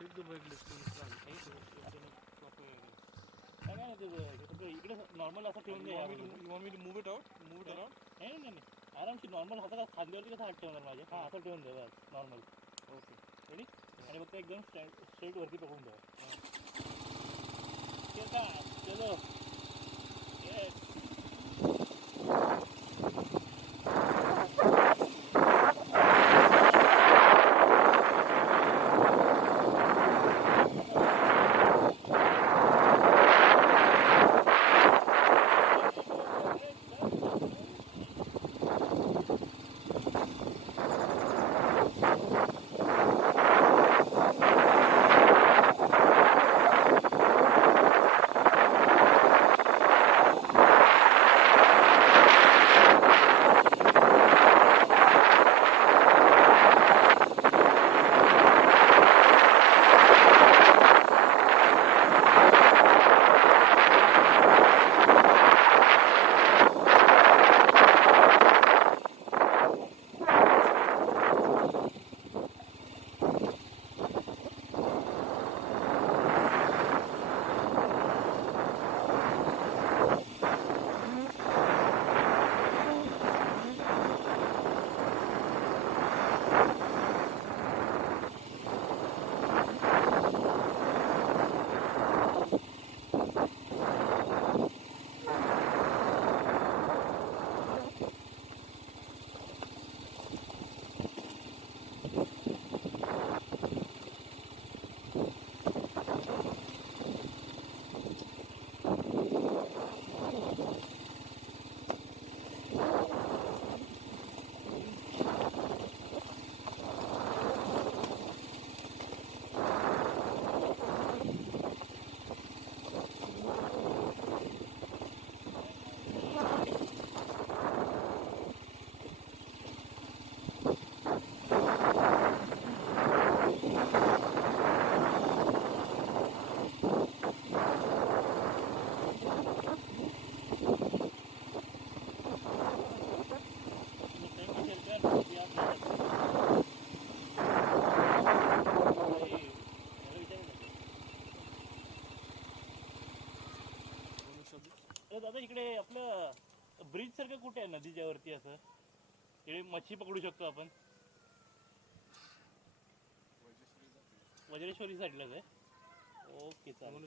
इकडे नॉर्मल असं ठेवून दे. Move it out, move it around. नाही नाही नाही, आरामशी नॉर्मल हाता खांद्यावरती कसा हात ठेवणार माझ्या. हां असं ठेवून दे बस नॉर्मल. Okay ready. आणि फक्त एकदम स्ट्रेट वरती पकडून ठेवा. चलो येस. दादा इकडे आपलं ब्रिज सारखं कुठे आहे नदीच्या वरती असं इकडे मच्छी पकडू शकतो आपण. वज्रेश्वरी साईडलाच आहे. ओके चालेल.